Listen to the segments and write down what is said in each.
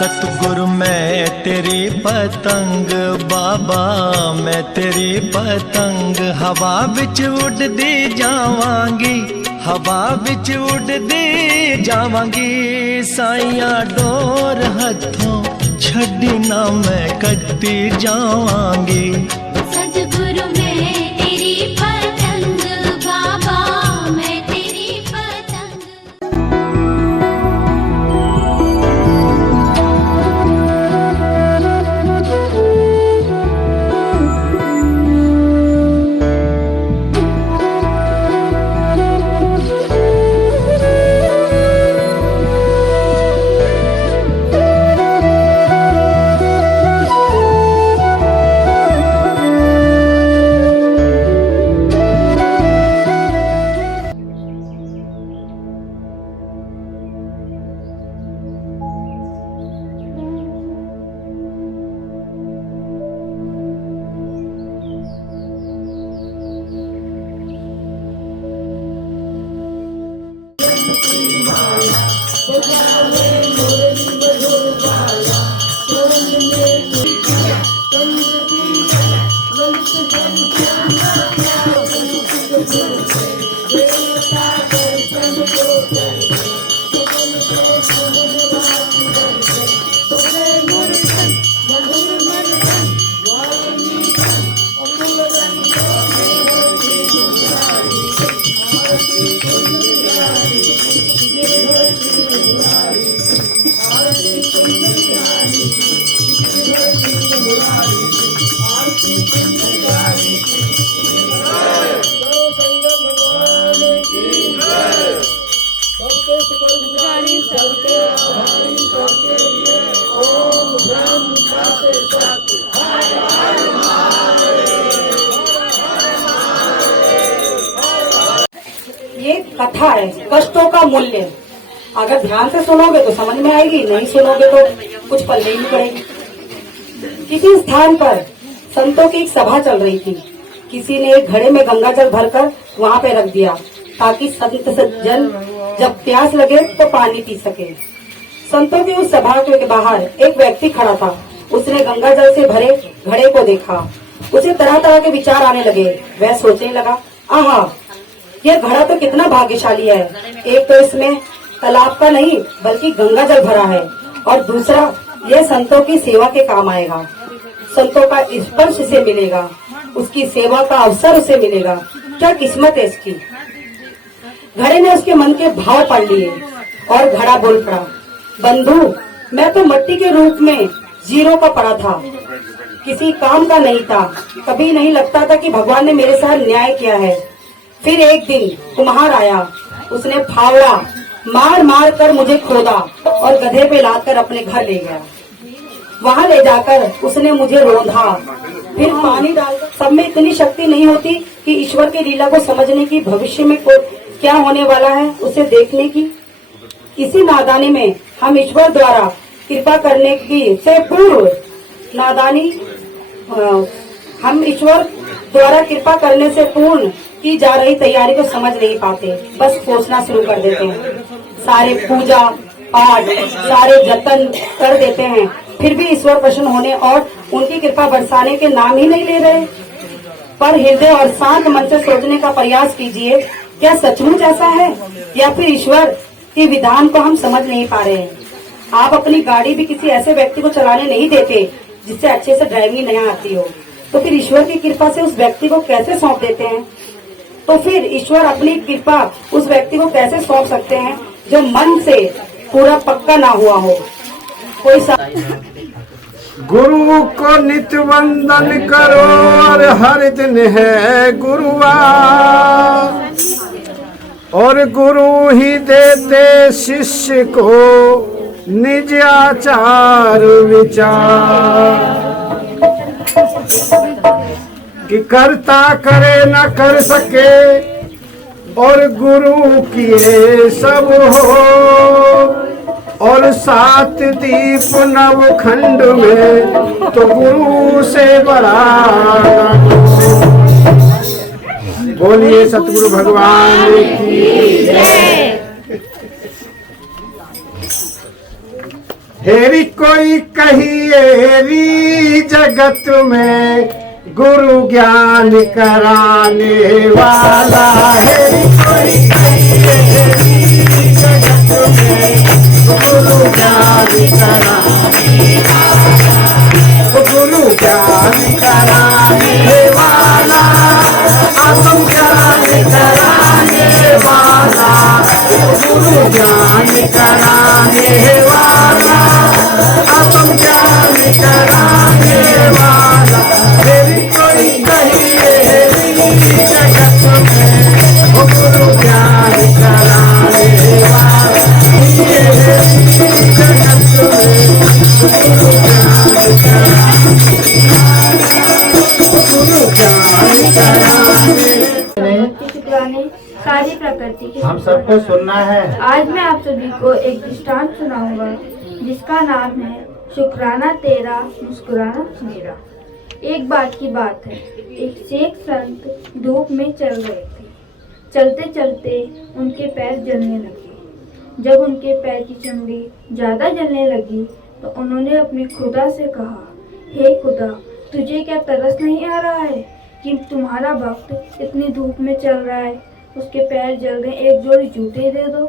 सतगुरु मैं तेरी पतंग बाबा, मैं तेरी पतंग हवा विच उड़दी जावांगी, हवा विच उड़दी जावांगी। साइया डोर हथों छड़ी ना मैं कटती जावांगी। सतगुरु मैं तेरी पतंग बाबा, मैं तेरी पतंग। ये कथा है कष्टों का मूल्य। अगर ध्यान से सुनोगे तो समझ में आएगी, नहीं सुनोगे तो कुछ पल्ले ही नहीं पड़ेगी। किसी स्थान पर संतों की एक सभा चल रही थी। किसी ने एक घड़े में गंगा जल भरकर वहाँ पे रख दिया ताकि संत सज्जन जब प्यास लगे तो पानी पी सके। संतों की उस सभा के बाहर एक व्यक्ति खड़ा था। उसने गंगा जल से भरे घड़े को देखा। उसे तरह तरह के विचार आने लगे। वह सोचने लगा, आहा, यह घड़ा तो कितना भाग्यशाली है। एक तो इसमें तालाब का नहीं बल्कि गंगा जल भरा है, और दूसरा यह संतों की सेवा के काम आएगा। संतों का स्पर्श इसे मिलेगा, उसकी सेवा का अवसर उसे मिलेगा। क्या किस्मत है इसकी। घड़े ने उसके मन के भाव पढ़ लिए और घड़ा बोल पड़ा, बंधु, मैं तो मिट्टी के रूप में जीरो का पड़ा था, किसी काम का नहीं था। कभी नहीं लगता था कि भगवान ने मेरे साथ न्याय किया है। फिर एक दिन कुम्हार आया। उसने फावड़ा मार मार कर मुझे खोदा और गधे पे लाकर अपने घर ले गया। वहाँ ले जाकर उसने मुझे रोंधा, फिर पानी डालकर। सब में इतनी शक्ति नहीं होती कि ईश्वर की लीला को समझने की, भविष्य में क्या होने वाला है उसे देखने की। इसी नादानी में हम ईश्वर द्वारा कृपा करने की से पूर्व हम ईश्वर द्वारा कृपा करने से पूर्ण की जा रही तैयारी को समझ नहीं पाते। बस सोचना शुरू कर देते हैं। सारे पूजा पाठ, सारे जतन कर देते हैं, फिर भी ईश्वर प्रसन्न होने और उनकी कृपा बरसाने के नाम ही नहीं ले रहे। पर हृदय और शांत मन से सोचने का प्रयास कीजिए, क्या सचमुच ऐसा है या फिर ईश्वर के विधान को हम समझ नहीं पा रहे हैं। आप अपनी गाड़ी भी किसी ऐसे व्यक्ति को चलाने नहीं देते जिससे अच्छे से ड्राइविंग नहीं आती हो, तो फिर ईश्वर की कृपा से उस व्यक्ति को कैसे सौंप देते हैं। तो फिर ईश्वर अपनी कृपा उस व्यक्ति को कैसे सौंप सकते हैं जो मन से पूरा पक्का ना हुआ हो। कोई गुरु को नित्य वंदन करो और हर दिन है गुरुवार, और गुरु ही देते शिष्य को निज आचार विचार। कि करता करे न कर सके और गुरु किए सब हो, और सात दीप नव खंड में तो गुरु से बड़ा। बोलिए सतगुरु भगवान की जय। हेरी कोई कहिएरी जगत में गुरु ज्ञान कराने वाला। हेरी कोई कहिएरी जगत में गुरु ज्ञान कराने वाला, गुरु ज्ञान कराने वाला, आत्म ज्ञान कराने वाला, गुरु ज्ञान कराने वाला, आत्म ज्ञान कराने वाला। मेरी कोई कहिए जगत में गुरु ज्ञान कराने वाला। जगत में गुरु ज्ञान शुक्राने सारी प्रकृति की हम सबको सुनना है। आज मैं आप सभी को एक दृष्टांत सुनाऊंगा जिसका नाम है शुक्राना तेरा मुस्कुराना मेरा। एक बात की बात है, एक शेख संत धूप में चल रहे थे। चलते चलते उनके पैर जलने लगे। जब उनके पैर की चमड़ी ज़्यादा जलने लगी तो उन्होंने अपने खुदा से कहा, हे खुदा, तुझे क्या तरस नहीं आ रहा है कि तुम्हारा भक्त इतनी धूप में चल रहा है, उसके पैर जल रहे, एक जोड़ी जूते दे दो।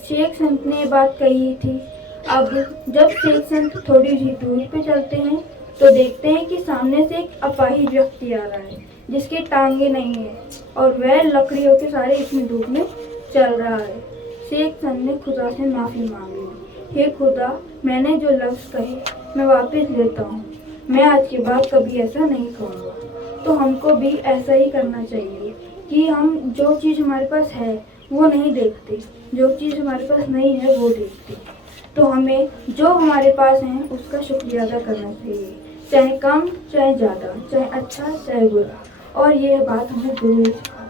शेख संत ने ये बात कही थी। अब जब शेख संत थोड़ी सी दूरी पे चलते हैं तो देखते हैं कि सामने से एक अपाहिज व्यक्ति आ रहा है जिसकी टांगे नहीं है और वह लकड़ियों के सारे इतनी धूप में चल रहा है। शेख संत ने खुदा से माफ़ी मांग ली, हे खुदा, मैंने जो लफ्ज़ कहे मैं वापस लेता हूँ, मैं आज के बाद कभी ऐसा नहीं कहूँगा। तो हमको भी ऐसा ही करना चाहिए कि हम जो चीज़ हमारे पास है वो नहीं देखते, जो चीज़ हमारे पास नहीं है वो देखते। तो हमें जो हमारे पास है उसका शुक्रिया अदा करना चाहिए, चाहे कम चाहे ज़्यादा, चाहे अच्छा चाहे बुरा। और ये बात हमें गुरु ने सिखाई।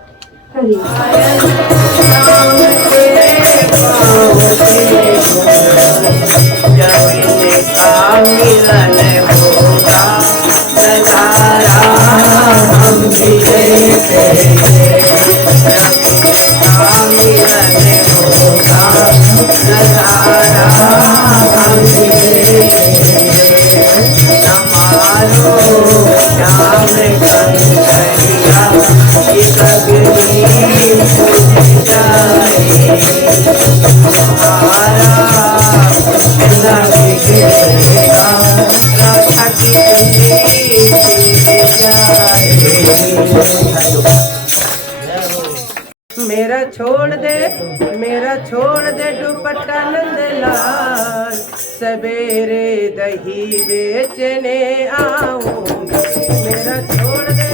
मेरा छोड़ दे दुपट्टा नंदलाल, सवेरे दही बेचने आऊंगी। मेरा छोड़ दे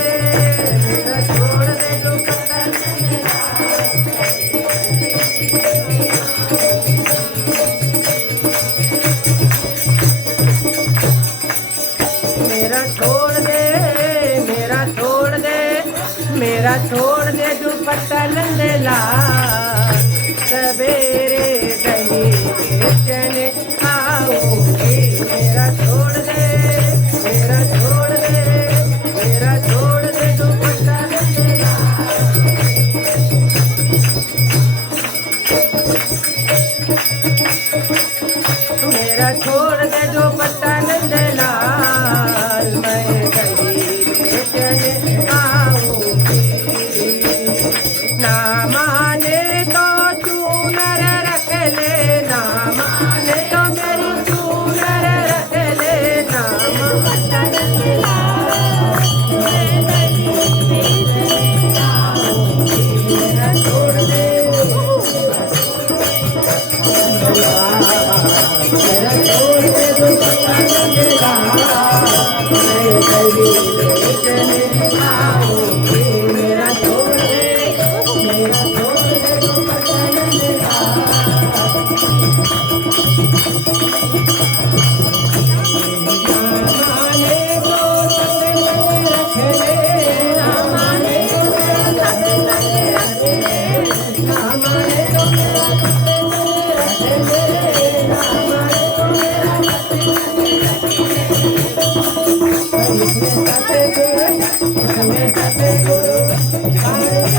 दुपट्टा मेरा छोड़ दे दुपट्टा नंदलाल, सवेरे दही बेचने आऊंगी। मेरा छोड़ दे दुपट्टा नंदलाल। मेरा छोड़ दे दुपट्टा नंदलाल, मैं दही बेचने आऊंगी। ना माने तो चूनर रख ले, ना माने तो मेरी चूनर रख ले, ना माने मेरा छोड़ दे दुपट्टा नंदलाल, मैं दही बेचने आऊंगी। मेरा छोड़ दे दुपट्टा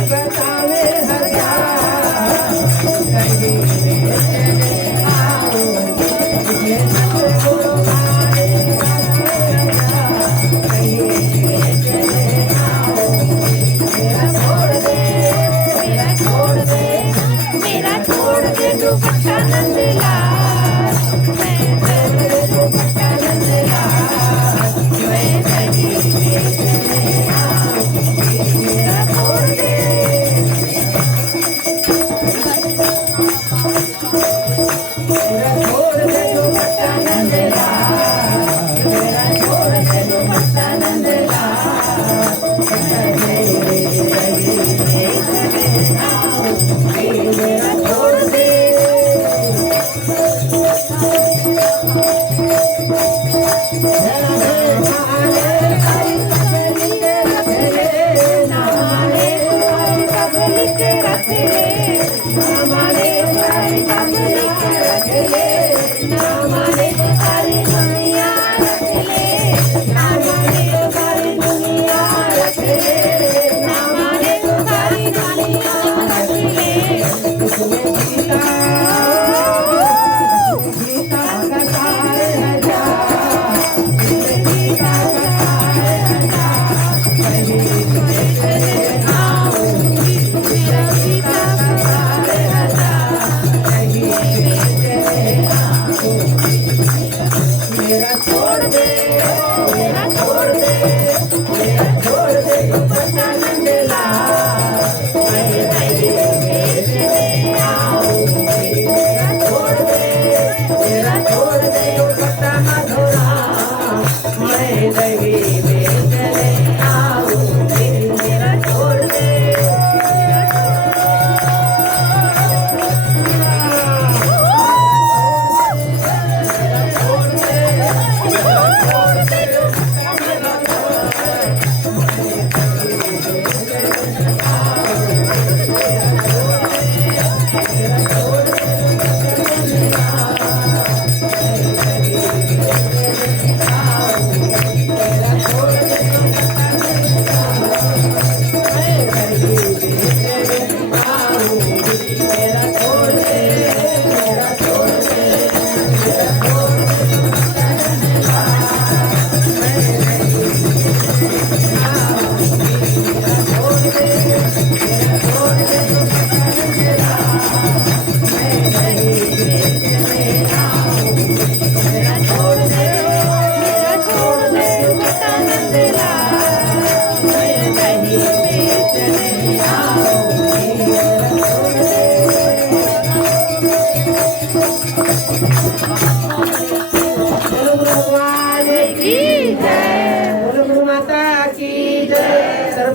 बतावे हर दुपट्टा नंदलाल मैं छोड़ दे दुपट्टा नंदलाल मैं दही बेचने आऊंगी मेरा छोड़ दे मेरा छोड़ दे दुपट्टा नंदलाल मेरा छोड़ दे दुपट्टा नंदलाल मेरा छोड़ दे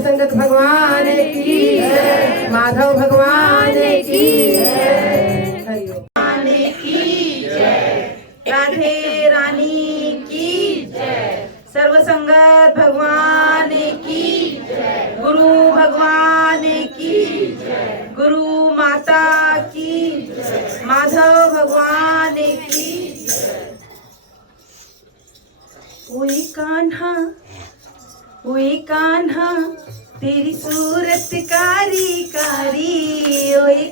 संगत भगवान की जय माधव भगवान की जय भगवान की जय राधे रानी की जय सर्व संगत भगवान की जय गुरु भगवान की जय गुरु माता की जय माधव भगवान की जय ओए कान्हा तेरी सूरत कारी कारी ओए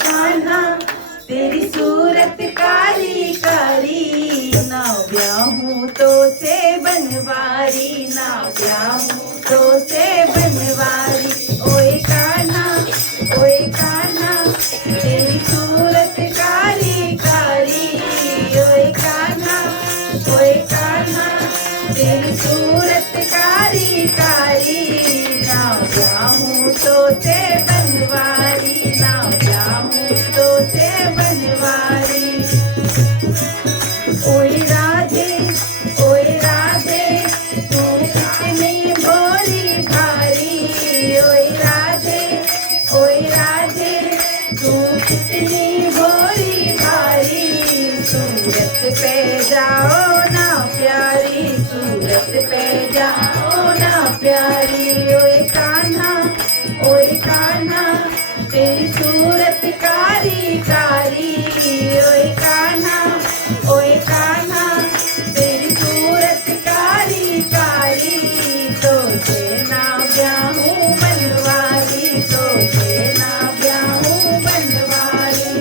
कान्हा तेरी सूरत कारी कारी ना ब्याहूं तो से बनवारी ना ब्याहूं तो से बनवारी ओए कान्हा तेरी सूरत कारी कारी ओए कान्हा तेरी सूरत कारी कारी ना ब्याहूं तो से बनवारी ना ब्याहूं तो से बनवारी ओए राधे तू कितनी भोली भारी ओए राधे तू कितनी भोली भारी सूरत पे जाओ ना प्यारी सूरत पे जाओ ना प्यारी ओए कान्हा तेरी सूरत कारी कारी ओए कान्हा तेरी सूरत कारी कारी तो देना ब्याहूं बनवारी तो देना ब्याहूं बनवारी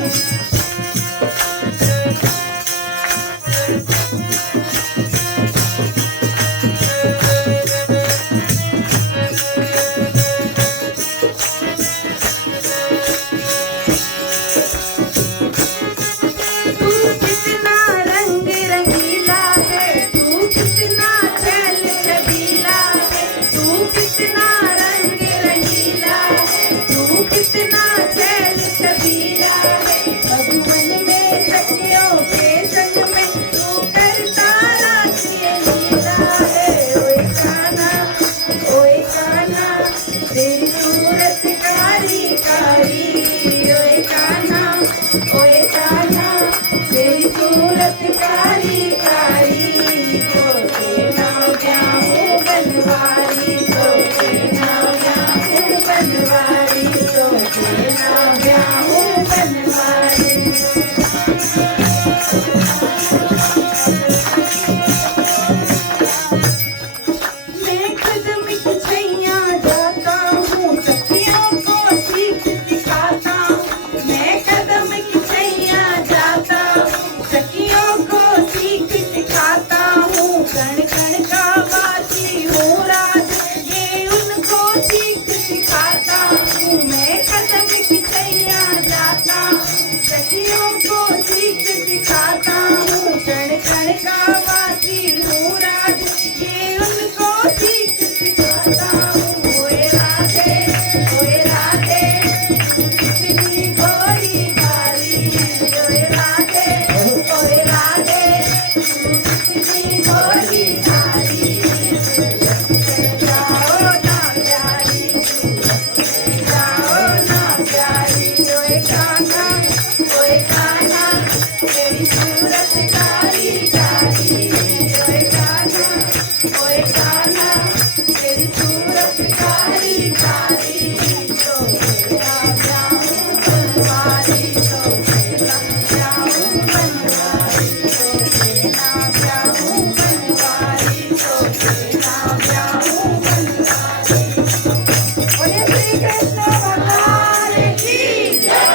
कितना छैल छबीला है, मधुबन में सखियों के संग में तू करता रात्रि लीला है। ओए कान्हा तेरी सूरत कारी कारी, ओए कान्हा तेरी सूरत कारी कारी, तो तेना ब्याहूं बनवारी, तो तेना ब्याहूं बनवारी, तो तेना ब्याहूं बनवारी। मैं कदम की छैया जाता हूँ, सखियों को सीख सिखाता हूँ। मैं कदम की छैया जाता हूँ, सखियों को सीख सिखाता हूँ। कण कण का वासी हूँ राज, ये उनको सीख सिखाता हूँ। मैं कदम की छैया जाता हूँ, सखियों को सीख सिखाता हूँ। कण कण का वासी हूँ राज, ये उनको सीख सिखाता हूँ। ओए राधे कितनी भोली भाली, ओए राधे कितनी भोली भाली। जाओ ना प्यारी, जाओ ना प्यारी, ओए कान्हा तेरी सूरत कारी कारी, ओए कान्हा तेरी सूरत कारी कारी, तो तेरा ब्याहूं बनवारी, तो तेरा ब्याहूं बनवारी, तो तेरा ब्याहूं बनवारी, तो तेरा ब्याहूं बनवारी। बोलिए श्री कृष्ण भगवान की जय,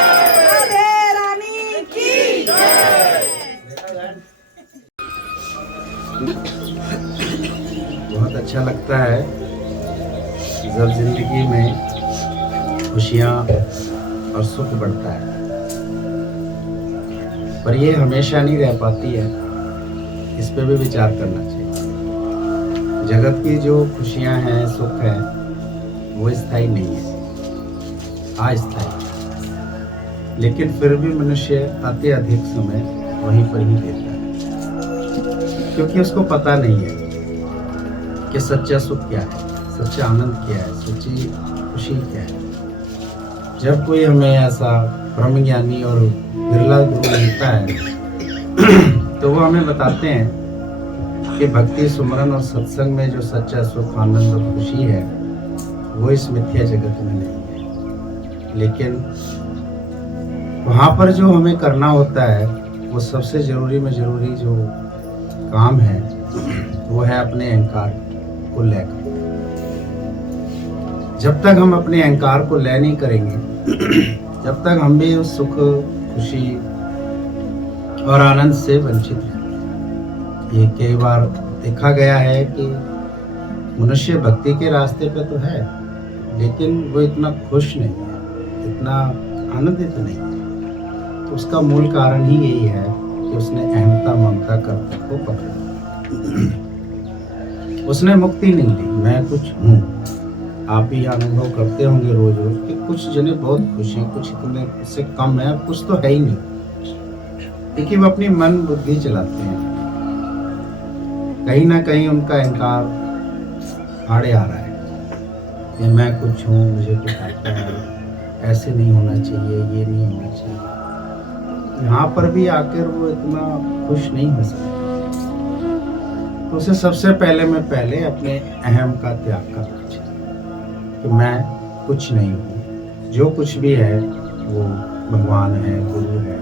राधे रानी की जय। बहुत अच्छा लगता है जब जिंदगी में खुशियाँ और सुख बढ़ता है, पर ये हमेशा नहीं रह पाती है। इस पे भी विचार करना चाहिए। जगत की जो खुशियाँ हैं, सुख है, वो स्थायी नहीं है, अस्थायी। लेकिन फिर भी मनुष्य अति अधिक समय वहीं पर ही देता है, क्योंकि उसको पता नहीं है कि सच्चा सुख क्या है, सच्चा आनंद क्या है, सच्ची खुशी क्या है। जब कोई हमें ऐसा ब्रह्म ज्ञानी और बिरला गुरु मिलता है तो वो हमें बताते हैं कि भक्ति, सुमरन और सत्संग में जो सच्चा सुख, आनंद और खुशी है वो इस मिथ्या जगत में नहीं है। लेकिन वहाँ पर जो हमें करना होता है, वो सबसे जरूरी में जरूरी जो काम है वो है अपने अहंकार को लेकर। जब तक हम अपने अहंकार को लय नहीं करेंगे, जब तक हम भी उस सुख, खुशी और आनंद से वंचित हैं। ये कई बार देखा गया है कि मनुष्य भक्ति के रास्ते पे तो है, लेकिन वो इतना खुश नहीं है, इतना आनंदित नहीं है। तो उसका मूल कारण ही यही है कि उसने अहंता, ममता कर्ता को पकड़ा। उसने मुक्ति नहीं ली। मैं कुछ हूँ, आप ही अनुभव करते होंगे रोज रोज कि कुछ जने बहुत खुश हैं, कुछ इतने से कम है, कुछ तो है ही नहीं। देखिए वो अपनी मन बुद्धि चलाते हैं, कहीं ना कहीं उनका अहंकार आड़े आ रहा है कि मैं कुछ हूँ, मुझे कुछ आता है, ऐसे नहीं होना चाहिए, ये नहीं होना चाहिए। यहाँ पर भी आकर वो इतना खुश नहीं हो सकता। तो उसे सबसे पहले अपने अहम का त्याग करना चाहिए कि मैं कुछ नहीं हूँ, जो कुछ भी है वो भगवान है, गुरु है।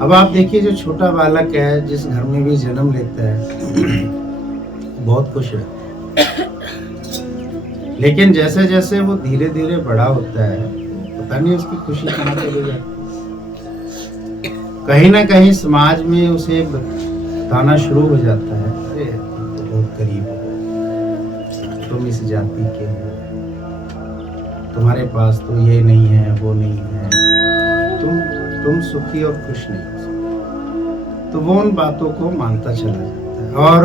अब आप देखिए जो छोटा बालक है, जिस घर में भी जन्म लेता है बहुत खुश रहता है, लेकिन जैसे जैसे वो धीरे धीरे बड़ा होता है, पता नहीं उसकी खुशी कहाँ चली जाती। कहीं ना कहीं समाज में उसे बताना शुरू हो जाता है, अरे तुम तो बहुत गरीब हो, तुम इस जाति के हो, तुम्हारे पास तो ये नहीं है, वो नहीं है, तुम सुखी और खुश नहीं हो सकते। तो वो उन बातों को मानता चला जाता है और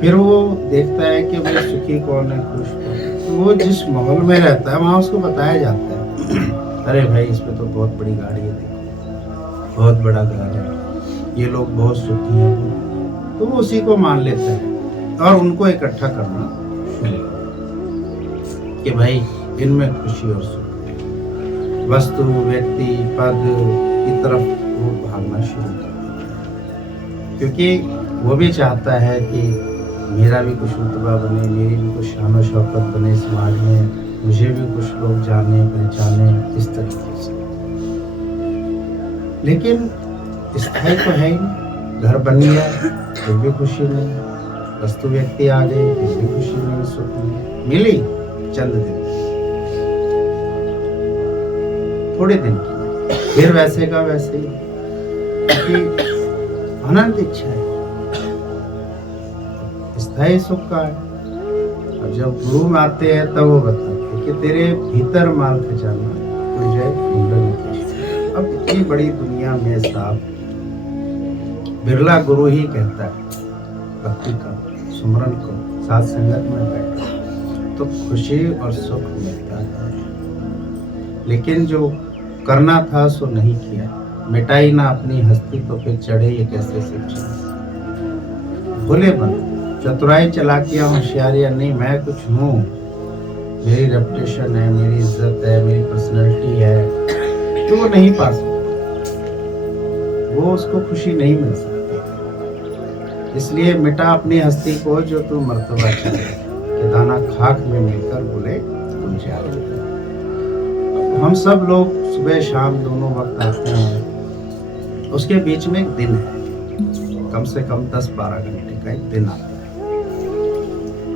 फिर वो देखता है कि वो सुखी कौन है, खुश कौन है। तो वो जिस माहौल में रहता है वहाँ उसको बताया जाता है अरे भाई इस पे तो बहुत बड़ी गाड़ी है, देखो बहुत बड़ा घर है, ये लोग बहुत सुखी हैं, तो वो उसी को मान लेते हैं और उनको इकट्ठा करना शुरू कर कि भाई इनमें खुशी और सुख है। वस्तु, व्यक्ति, पद की तरफ वो भागना शुरू कर देता है, क्योंकि वो भी चाहता है कि मेरा भी कुछ रुतबा बने, मेरी भी कुछ शान और शौकत बने समाज में, मुझे भी कुछ लोग जाने पहचाने, इस तरीके से। लेकिन स्थायी तो है ही नहीं। घर बन गया फिर भी खुशी नहीं, वस्तु व्यक्ति आ गए फिर भी खुशी नहीं, सुख नहीं मिली, चंद दिन थोड़े दिन की, फिर वैसे का वैसे ही, क्योंकि अनंत इच्छा है, स्थायी सुख का है। और जब गुरु में आते हैं तब वो बताते हैं कि तेरे भीतर माल खजाना तुझे ढूंढ। अब इतनी बड़ी दुनिया में साहब बिरला गुरु ही कहता है भक्ति का, सुमरन को, साथ संगत में बैठो तो खुशी और सुख मिलता है। लेकिन जो करना था सो नहीं किया, मिटाई ना अपनी हस्ती तो फिर चढ़े ये कैसे शिक्षा। भोले बनो, चतुराई चलाकियां होशियारियां नहीं, मैं कुछ हूँ, मेरी रेपुटेशन है, मेरी इज्जत है, मेरी पर्सनैलिटी है, तो वो नहीं पा सकता, वो उसको खुशी नहीं मिल सकती। इसलिए मिटा अपनी हस्ती को जो तू मर्तबा चाहे, कि दाना खाक में मिलकर बोले तुम जाओ। हम सब लोग सुबह शाम दोनों वक्त आते हैं, उसके बीच में एक दिन है, कम से कम 10-12 घंटे का एक दिन आता है।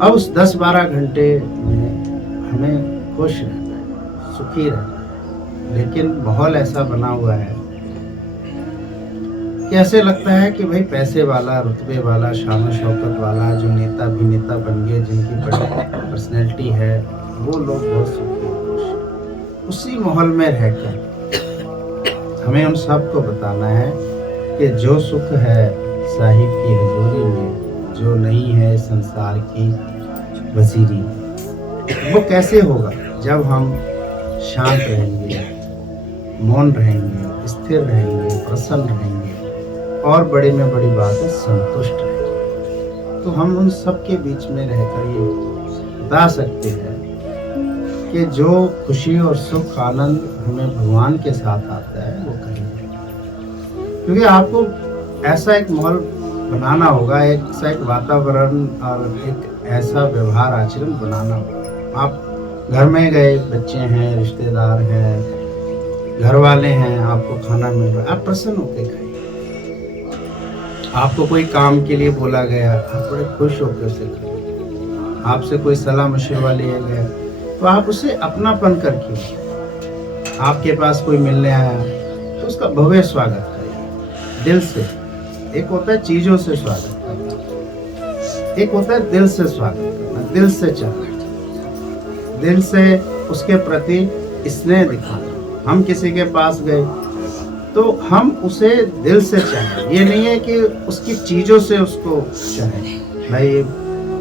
अब उस 10-12 घंटे में हमें खुश रहना है, सुखी रहना है, लेकिन माहौल ऐसा बना हुआ है कि ऐसे लगता है कि भाई पैसे वाला, रुतबे वाला, शान शौकत वाला, जो नेता भी नेता बन गए, जिनकी बड़ी पर्सनैलिटी है, वो लोग बहुत सुखी और खुश हैं। उसी माहौल में रहकर हमें उन सबको बताना है कि जो सुख है साहिब की हजूरी में, जो नहीं है संसार की वजीरी में। वो कैसे होगा? जब हम शांत रहेंगे, मौन रहेंगे, स्थिर रहेंगे, प्रसन्न रहेंगे और बड़े में बड़ी बात है संतुष्ट रहेंगे, तो हम उन सब के बीच में रहकर ये बता सकते हैं कि जो खुशी और सुख आनंद हमें भगवान के साथ आता है वो कहीं नहीं। क्योंकि आपको ऐसा एक माहौल बनाना होगा, ऐसा एक वातावरण और एक ऐसा व्यवहार आचरण बनाना होगा। आप घर में गए, बच्चे हैं, रिश्तेदार हैं, घर वाले हैं, आपको खाना मिल रहा है, आप प्रसन्न होकर खाइए। आपको कोई काम के लिए बोला गया, आप बड़े खुश होकर उसे खाइए। आपसे कोई सलाह मशवरा लिया गया तो आप उसे अपनापन करके, आपके पास कोई मिलने आया तो उसका भव्य स्वागत करिए दिल से। एक होता है चीजों से स्वागत करना, एक होता है दिल से स्वागत करना, दिल से चाहना, दिल से उसके प्रति स्नेह दिखाना। हम किसी के पास गए तो हम उसे दिल से चाहें, ये नहीं है कि उसकी चीजों से उसको चाहें। भाई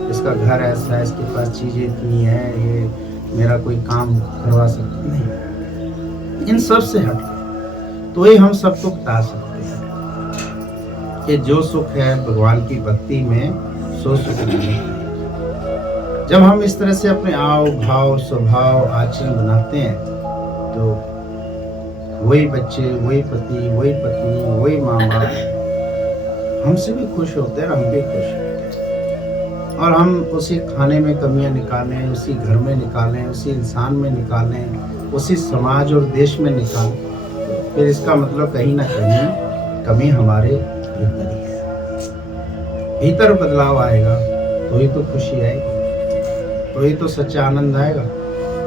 इसका घर ऐसा है, इसके पास चीजें इतनी है, ये मेरा कोई काम करवा सकता नहीं, इन सब से हट तो ही हम सबको बता सकते हैं कि जो सुख है भगवान की भक्ति में, सो सुख नहीं है। जब हम इस तरह से अपने आव भाव स्वभाव आचरण बनाते हैं तो वही बच्चे, वही पति, वही पत्नी, वही मामा हमसे भी खुश होते हैं और हम भी खुश होते हैं। और हम उसी खाने में कमियां निकालें, उसी घर में निकालें, उसी इंसान में निकालें, उसी समाज और देश में निकालें, फिर इसका मतलब कहीं ना कहीं कमी हमारे भीतर ही है। भीतर बदलाव आएगा तो ही तो खुशी आएगी, तो ही तो सच्चा आनंद आएगा।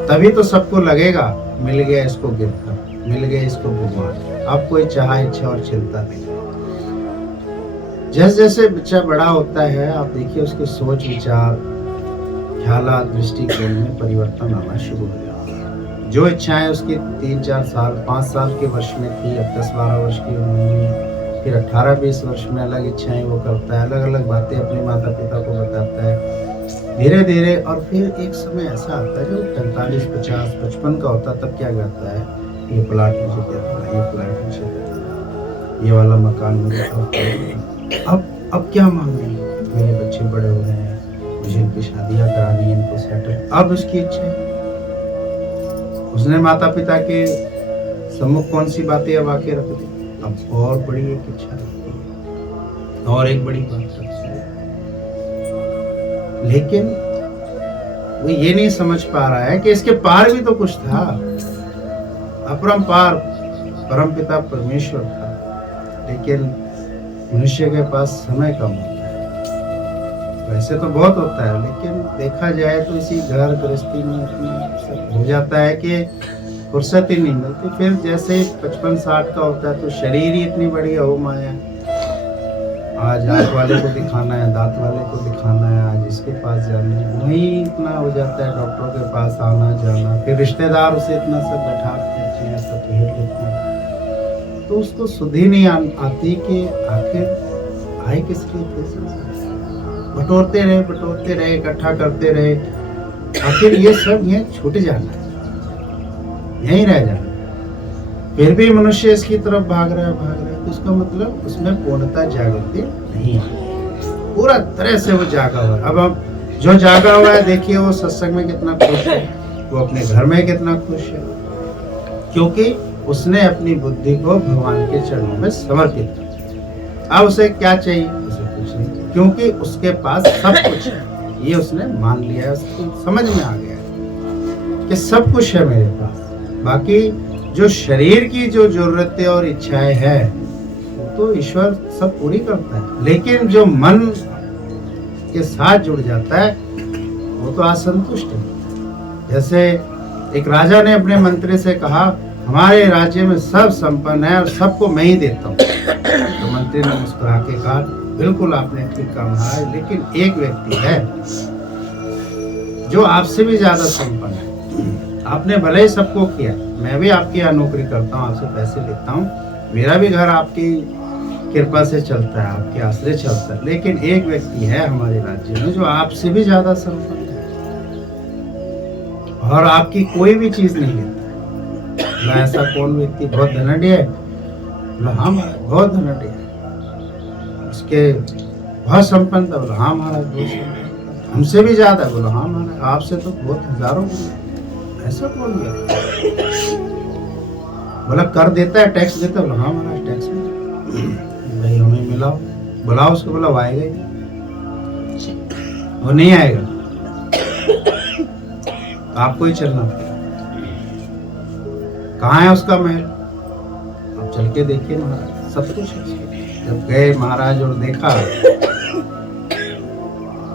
तभी तो सबको लगेगा मिल गया इसको गिरफ्तार, मिल गया इसको भगवान। अब कोई चाह, इच्छा और चिंता नहीं। जैसे जैसे बच्चा बड़ा होता है, आप देखिए उसके सोच विचार, ख्यालात, दृष्टिकोण में परिवर्तन आना शुरू हो जाता है। जो इच्छाएं उसकी 3-4 साल, 5 साल के वर्ष में थी, अब 10-12 वर्ष की उम्र में, फिर 18-20 वर्ष में अलग इच्छाएं वो करता है, अलग अलग बातें अपने माता पिता को बताता है। धीरे धीरे, और फिर एक समय ऐसा आता है जो 45, 50, 55 का होता है, तब क्या कहता है, ये प्लाट मुझे देता है, ये प्लाट मुझे देता है, ये वाला मकान मुझे देता है। अब क्या मांगे, मेरे बच्चे बड़े हो गए हैं, मुझे इनकी शादियां करानी है, इनको सेटल। अब उसकी इच्छा है, उसने माता पिता के सम्मुख कौन सी बातें अब आके रख दी, अब और बड़ी एक इच्छा रखती है, और एक बड़ी बात रखती है। लेकिन वो ये नहीं समझ पा रहा है कि इसके पार भी तो कुछ था, अपरंपार परमपिता परमेश्वर था। लेकिन मनुष्य के पास समय कम होता है, वैसे तो बहुत होता है, लेकिन देखा जाए तो इसी घर गृहस्थी में इतना हो जाता है कि फुर्सत ही नहीं मिलती। फिर जैसे 55-60 का होता है तो शरीर ही इतनी बड़ी हो माया, आज आँख वाले को दिखाना है, दांत वाले को दिखाना है, आज इसके पास जाना है, वही इतना हो जाता है, डॉक्टरों के पास आना जाना, फिर रिश्तेदार उसे इतना सब बैठाते हैं, सब घेर लेते हैं, तो उसको सुध ही नहीं आती कि आखिर आए किस लिए थे। बटोरते रहे, इकट्ठा करते रहे, आखिर ये सब यहीं छूट जाना है, यहीं रह जाना। फिर भी मनुष्य इसकी तरफ भाग रहा है, तो इसका मतलब उसमें पूर्णता जागृति नहीं है, पूरा तरह से वो जागा हुआ है। अब हम जो जागा हुआ है, देखिए वो सत्संग में कितना खुश है, वो अपने घर में कितना खुश है, क्योंकि उसने अपनी बुद्धि को भगवान के चरणों में समर्पित किया। अब उसे क्या चाहिए, उसे कुछ नहीं, क्योंकि उसके पास सब कुछ है, ये उसने मान लिया है, उसकी समझ में आ गया है कि सब कुछ है मेरे पास। बाकी जो शरीर की जो जरूरतें और इच्छाएं हैं तो ईश्वर सब पूरी करता है, लेकिन जो मन के साथ जुड़ जाता है वो तो असंतुष्ट है। जैसे एक राजा ने अपने मंत्री से कहा, हमारे राज्य में सब संपन्न है और सबको मैं ही देता हूँ। तो मंत्री ने मुस्कुरा के कहा, बिल्कुल आपने ठीक कहा महाराज, लेकिन एक व्यक्ति है जो आपसे भी ज्यादा संपन्न है। आपने भले ही सबको किया, मैं भी आपकी यहाँ नौकरी करता हूँ, आपसे पैसे लेता हूँ, मेरा भी घर आपकी कृपा से चलता है, आपके आश्रय चलता है, लेकिन एक व्यक्ति है हमारे राज्य में जो आपसे भी ज्यादा संपन्न है और आपकी कोई भी चीज नहीं लेता है। ऐसा कौन व्यक्ति, बहुत धनाढ्य है? हाँ महाराज, बहुत धनाढ्य है, उसके बहुत संपन्न था। बोला हाँ महाराज, बहुत संपन्न, हमसे भी ज्यादा। बोला हाँ महाराज, आपसे तो बहुत हजारों गुना। ऐसा कौन गया? बोला कर देता है, टैक्स देता है? बोला हाँ महाराज, टैक्स भाई हमें मिलाओ। बुलाओ उसको। बोला वो आएगा ही नहीं, वो नहीं आएगा, आपको ही चलना पड़ेगा। कहाँ है उसका महल? आप चल के देखिए महाराज, सब कुछ है। जब गए महाराज और देखा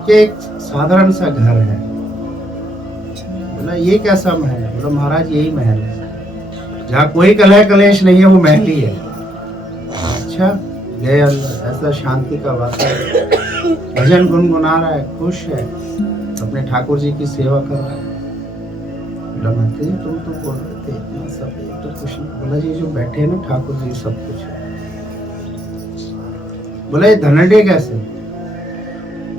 कि एक साधारण सा घर है। बोला ये कैसा महल है? बोला महाराज यही महल है, जहाँ कोई कलह कलेश नहीं है, वो महल ही है। अच्छा, गए अंदर, ऐसा शांति का वातावरण, भजन गुनगुना रहा है, खुश है, अपने ठाकुर जी की सेवा कर रहा है। बोला मंत्री जी तुम तो बोल रहे थे इतना सब, ये तो कुछ नहीं। बोला जी जो बैठे हैं ना ठाकुर जी, सब कुछ है। बोला ये धनाढ्य कैसे?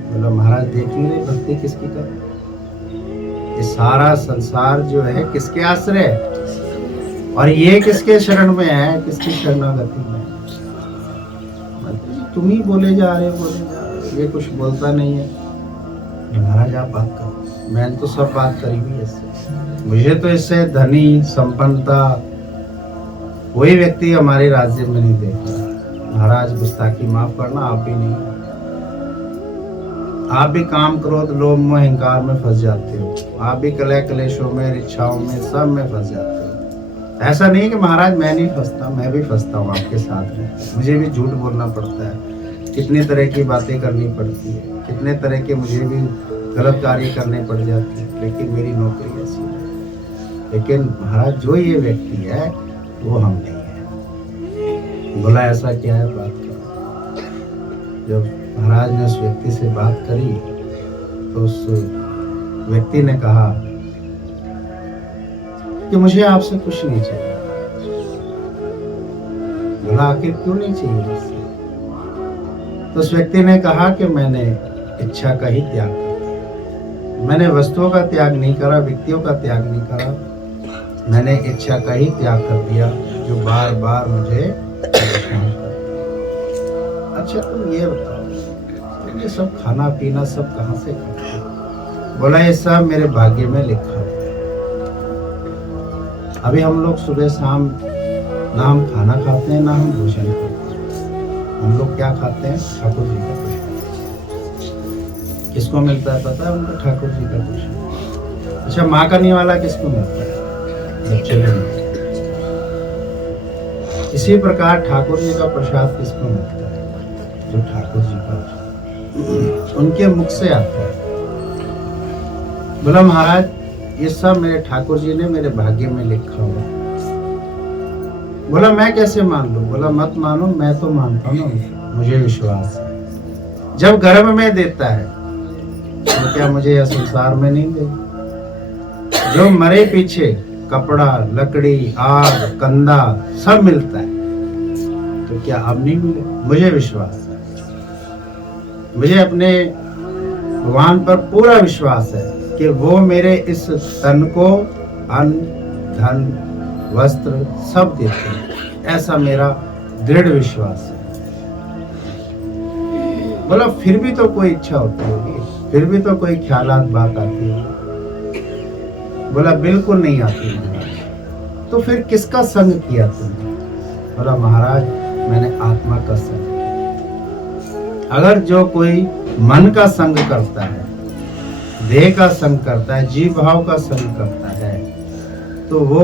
बोला महाराज देख नहीं रहे भक्ति किसकी कर, ये सारा संसार जो है किसके आश्रय है और ये किसके शरण में है, किसकी शरणागति में? तुम ही बोले जा रहे, ये कुछ बोलता नहीं है। महाराज आप बात करो, मैंने तो सब बात करी हुई है इससे, मुझे तो इससे धनी संपन्नता कोई व्यक्ति हमारे राज्य में नहीं देखा। महाराज गुस्ताखी माफ करना, आप ही नहीं, आप भी काम क्रोध लोभ मोह अहंकार में फंस जाते हो, आप भी कलह कलेशों में, इच्छाओं में, सब में फंस जाते हो। ऐसा नहीं कि महाराज मैं नहीं फंसता, मैं भी फंसता हूँ आपके साथ में, मुझे भी झूठ बोलना पड़ता है, कितनी तरह की बातें करनी पड़ती है, कितने तरह के मुझे भी गलत कार्य करने पड़ जाते हैं, लेकिन मेरी नौकरी ऐसी है। लेकिन महाराज जो ये व्यक्ति है वो हम नहीं है। बोला ऐसा क्या है, बात करो। जब महाराज ने उस व्यक्ति से बात करी तो उस व्यक्ति ने कहा कि मुझे आपसे कुछ नहीं चाहिए। बोला आखिर क्यों नहीं चाहिए मुझसे? तो उस व्यक्ति ने कहा कि मैंने इच्छा का ही त्याग किया। मैंने वस्तुओं का त्याग नहीं करा, व्यक्तियों का त्याग नहीं करा, मैंने इच्छा का ही त्याग कर दिया जो बार बार मुझे परेशान कर। अच्छा तुम ये बताओ, ये सब खाना पीना सब कहाँ से खाते हो? बोला ये सब मेरे भाग्य में लिखा है। अभी हम लोग सुबह शाम ना हम खाना खाते हैं ना हम भोजन खाते हैं, हम लोग क्या खाते हैं? ठाकुर जी का प्रसाद। किसको मिलता है पता है? उनको ठाकुर जी का प्रसाद। अच्छा माँ का निवाला किसको मिलता है? बच्चे को मिलता है। इसी प्रकार ठाकुर जी का प्रसाद किसको मिलता है? जो ठाकुर जी का उनके मुख से आता है। बोला महाराज ये सब मेरे ठाकुर जी ने मेरे भाग्य में लिखा हुआ। बोला मैं कैसे मान लूं? बोला मत मानो, मैं तो मानता हूं ना, मुझे विश्वास है। जब गर्भ में देता है तो क्या मुझे यह संसार में नहीं दे? जो मरे पीछे कपड़ा, लकड़ी, आग, कंधा सब मिलता है तो क्या अब नहीं मिले? मुझे विश्वास है, मुझे अपने भगवान पर पूरा विश्वास है कि वो मेरे इस तन को अन्न, धन, वस्त्र सब देते हैं, ऐसा मेरा दृढ़ विश्वास है। बोला फिर भी तो कोई इच्छा होती होगी, फिर भी तो कोई ख्यालात बात आती होगी। बोला बिल्कुल नहीं आती महाराज। तो फिर किसका संग किया तुमने? बोला महाराज मैंने आत्मा का संग किया। अगर जो कोई मन का संग करता है, देह का संग करता है, जीव भाव का संग करता है तो वो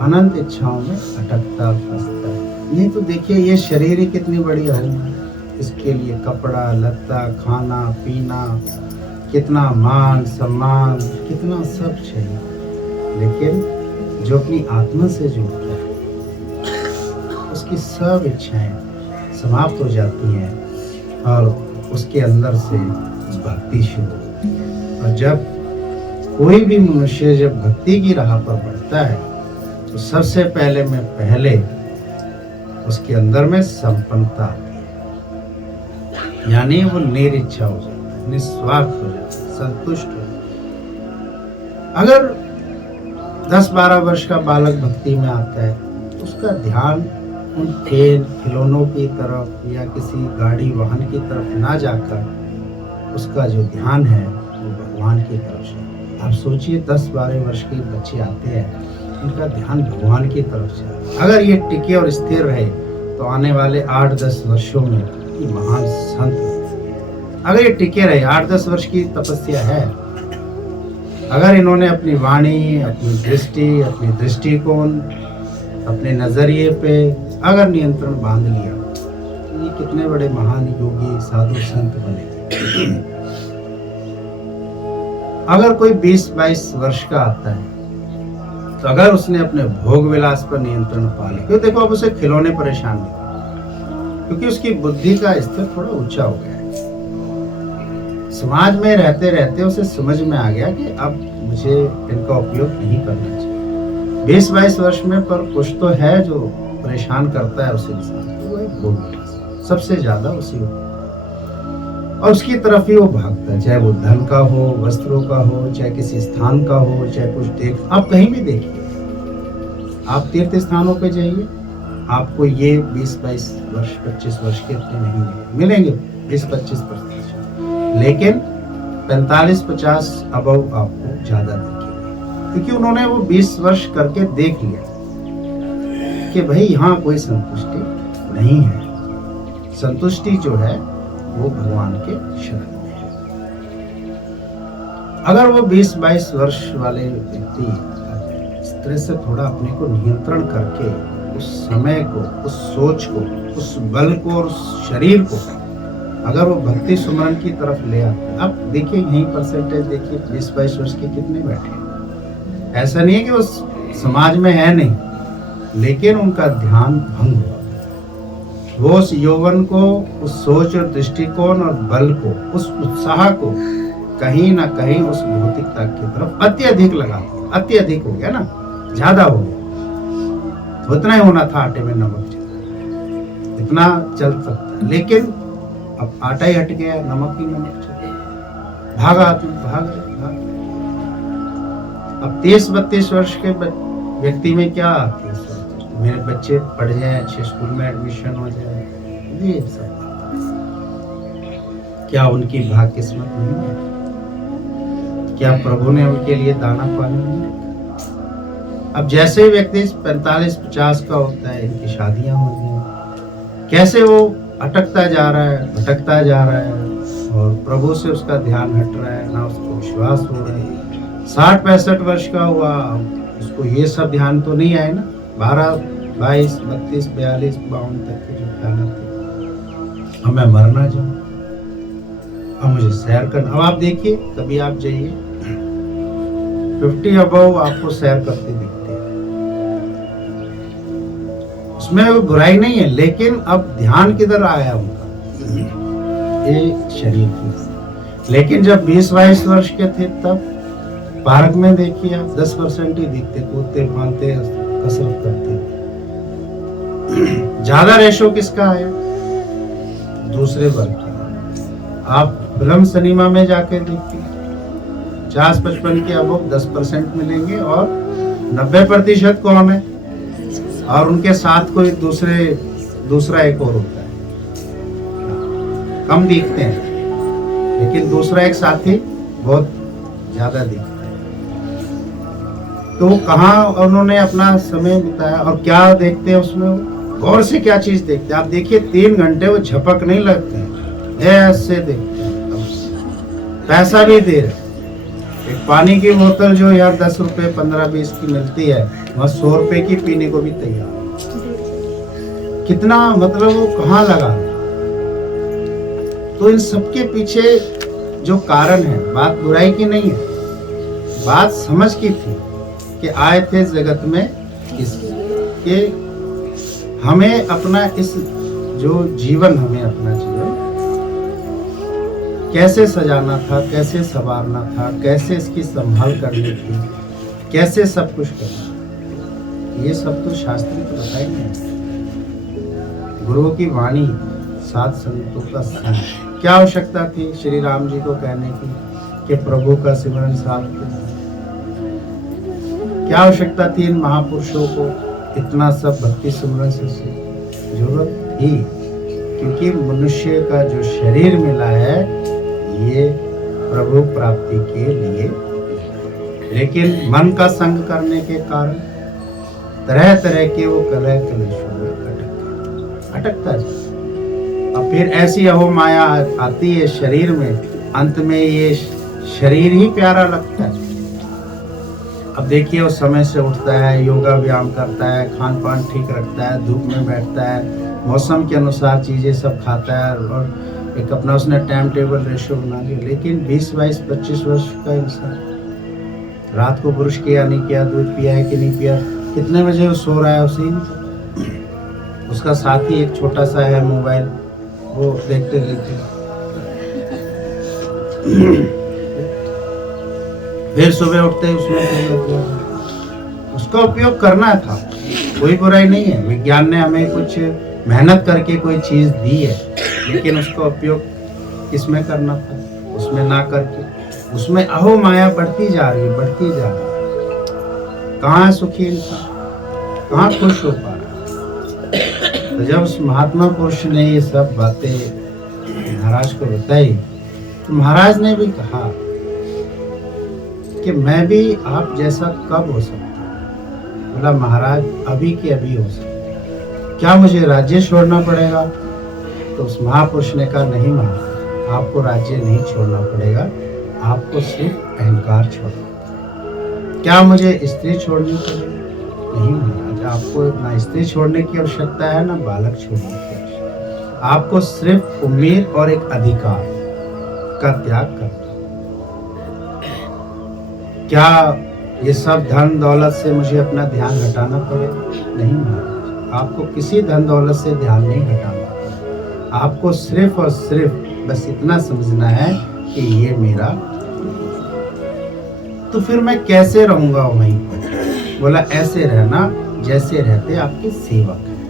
अनंत इच्छाओं में अटकता फंसता है। नहीं तो देखिए ये शरीर ही कितनी बड़ी होम है, इसके लिए कपड़ा लत्ता, खाना पीना, कितना मान सम्मान, कितना सब चाहिए। लेकिन जो अपनी आत्मा से जुड़ता है उसकी सब इच्छाएं समाप्त हो जाती हैं और उसके अंदर से भक्ति शुरू। और जब कोई भी मनुष्य जब भक्ति की राह पर बढ़ता है तो सबसे पहले उसके अंदर में संपन्नता आती है, यानी वो निरिच्छा हो जाता है, निस्वार्थ हो जाता है, संतुष्ट हो जाता है। अगर 10-12 वर्ष का बालक भक्ति में आता है तो उसका ध्यान उन खेल खिलौनों की तरफ या किसी गाड़ी वाहन की तरफ ना जाकर उसका जो ध्यान है वो भगवान की तरफ से। आप सोचिए 10-12 वर्ष के बच्चे आते हैं, इनका ध्यान भगवान की तरफ से। अगर ये टिके और स्थिर रहे तो आने वाले 8-10 वर्षों में ये महान संत। अगर ये टिके रहे, 8-10 वर्ष की तपस्या है, अगर इन्होंने अपनी वाणी, अपनी दृष्टि, अपनी दृष्टिकोण, अपने नजरिए पे अगर नियंत्रण बांध लिया तो ये कितने बड़े महान योगी साधु संत बने। अगर कोई 20-22 वर्ष का आता है तो अगर उसने अपने भोग विलास पर नियंत्रण पा लिया, क्यों देखो अब उसे खिलौने परेशान नहीं, क्योंकि उसकी बुद्धि का स्तर थोड़ा ऊंचा हो गया है। समाज में रहते रहते उसे समझ में आ गया कि अब मुझे इनका उपयोग नहीं करना चाहिए। 20-22 वर्ष में पर कुछ तो है जो परेशान करता है उस इंसान को, वो है भोग विलास, सबसे ज्यादा उसी को, और उसकी तरफ ही वो भागता है, चाहे वो धन का हो, वस्त्रों का हो, चाहे किसी स्थान का हो, चाहे कुछ देख। आप कहीं भी देखिए, आप तीर्थ स्थानों पे जाइए, आपको ये 20-22 वर्ष 25 वर्ष के इतने नहीं मिलेंगे, 20-25%, लेकिन 45-50 अबव आपको ज्यादा दिखेंगे, क्योंकि उन्होंने वो 20 वर्ष करके देख लिया कि भाई यहाँ कोई संतुष्टि नहीं है। संतुष्टि जो है वो भगवान के शरण में है। अगर वो 20-22 वर्ष वाले व्यक्ति इस तरह से थोड़ा अपने को नियंत्रण करके उस समय को, उस सोच को, उस बल को और उस शरीर को अगर वो भक्ति सुमरन की तरफ ले आते, अब देखिए यही परसेंटेज देखिए 20-22 वर्ष के कितने बैठे हैं। ऐसा नहीं है कि वो समाज में है नहीं, लेकिन उनका ध्यान भंग हुआ, वो उस यौवन को, उस सोच और दृष्टिकोण और बल को, उस उत्साह को कहीं ना कहीं उस भौतिकता की तरफ अत्यधिक लगा, अत्यधिक हो गया ना, ज्यादा हो गया। उतना ही होना था आटे में नमक जितना, इतना चल सकता है, लेकिन अब आटा ही हट गया, नमक ही नमक चल, भागा आदमी, भाग अब 30-32 वर्ष के व्यक्ति में क्या आती है सोच? मेरे बच्चे पढ़ जाए, अच्छे स्कूल में एडमिशन हो जाए, ये सब क्या उनकी भाग्य किस्मत नहीं है? क्या प्रभु ने उनके लिए दाना पानी नहीं? अब जैसे व्यक्ति 45-50 का होता है, इनकी शादियां हो गई, कैसे वो अटकता जा रहा है, भटकता जा रहा है और प्रभु से उसका ध्यान हट रहा है, ना उसको विश्वास हो रहा है। 60-65 वर्ष का हुआ, उसको ये सब ध्यान तो नहीं आए ना, 12, 22, 32, 42, 52 तक के जो ख्याल थे, अब मैं मरना जाऊं, अब मुझे सैर करना। अब आप देखिए, कभी आप जाइए 50 अबव आपको सैर करते दिखते हैं, उसमें बुराई नहीं है, लेकिन अब ध्यान किधर आया उनका, ये शरीर की। लेकिन जब 20-22 वर्ष के थे तब पार्क में देखिए आप 10% ही दिखते, कूदते फांदते कसरत करते। ज्यादा रेशो किसका आया? दूसरे वर्ग का। आप फिल्म सिनेमा में जाके देखिए, 50-55 के अबव 10% मिलेंगे और 90% कौन है? और उनके साथ कोई दूसरा एक और होता है, कम दिखते हैं, लेकिन दूसरा एक साथी बहुत ज्यादा दिखता है। तो कहाँ उन्होंने अपना समय बिताया और क्या देखते हैं उसमें? गौर से क्या चीज देखते हैं? आप देखिए 3 घंटे वो झपक नहीं लगते हैं, ऐसे देखते हैं, पैसा भी दे रहे। एक पानी की बोतल जो यार 10 रुपए 15-20 की मिलती है, वह 100 रुपए की पीने को भी तैयार। कितना मतलब वो कहाँ लगा? तो इन सबके पीछे जो कारण है, बात बुराई की नहीं है, बात समझ की थी कि आए थे जगत में इसके हमें अपना इस जो जीवन, हमें अपना जीवन कैसे सजाना था, कैसे संवारना था, कैसे इसकी संभाल करनी थी, कैसे सब कुछ करना। ये सब तो शास्त्र तो बताएंगे। गुरु की वाणी, सात संतों का संग। क्या आवश्यकता थी श्री राम जी को कहने की कि प्रभु का सिमरन साथ में? क्या आवश्यकता थी इन महापुरुषों को इतना सब भक्ति सिमरन से? जरूरत थी, क्योंकि मनुष्य का जो शरीर मिला है ये प्रभु प्राप्ति के लिए, लेकिन मन का संग करने के कारण तरह तरह के वो कलह कलेशों में अटकता है। अब फिर ऐसी अहो माया आती है शरीर में, अंत में ये शरीर ही प्यारा लगता है। अब देखिए वो समय से उठता है, योगा व्यायाम करता है, खान पान ठीक रखता है, धूप में बैठता है, मौसम के अनुसार चीजें सब खाता है और एक अपना उसने टाइम टेबल रेशियो बना लिया। लेकिन 20, 22, 25 वर्ष का इंसान रात को ब्रश किया नहीं किया, दूध पिया है कि नहीं पिया, कितने बजे वो सो रहा है, उसी उसका साथी एक छोटा सा है मोबाइल, वो देखते देखते फिर सुबह उठते ही उसमें उसका उपयोग करना था, कोई बुराई नहीं है। विज्ञान ने हमें कुछ मेहनत करके कोई चीज दी है, लेकिन उसका उपयोग किसमें करना था? उसमें ना करके उसमें अहो माया बढ़ती जा रही है, बढ़ती जा रही है। कहाँ सुखी इंसान, कहाँ खुश हो पा रहा? तो जब उस महात्मा पुरुष ने ये सब बातें महाराज को बताई, तो महाराज ने भी कहा कि मैं भी आप जैसा कब हो सकता? बोला महाराज अभी के अभी हो सकता, क्या मुझे राज्य छोड़ना पड़ेगा? तो उस महापुरुष ने कहा नहीं महाराज, आपको राज्य नहीं छोड़ना पड़ेगा, आपको सिर्फ अहंकार छोड़ना। क्या मुझे स्त्री छोड़नी पड़ेगी? नहीं महाराज, आपको ना स्त्री छोड़ने की आवश्यकता है, ना बालक छोड़ने की आवश्यकता, आपको सिर्फ उम्मीद और एक अधिकार का त्याग करना। क्या ये सब धन दौलत से मुझे अपना ध्यान हटाना पड़ेगा? नहीं महाराज, आपको किसी धन दौलत से ध्यान नहीं हटाना, आपको सिर्फ और सिर्फ बस इतना समझना है कि ये मेरा। तो फिर मैं कैसे रहूंगा वहीं पर? बोला ऐसे रहना जैसे रहते आपके सेवक हैं।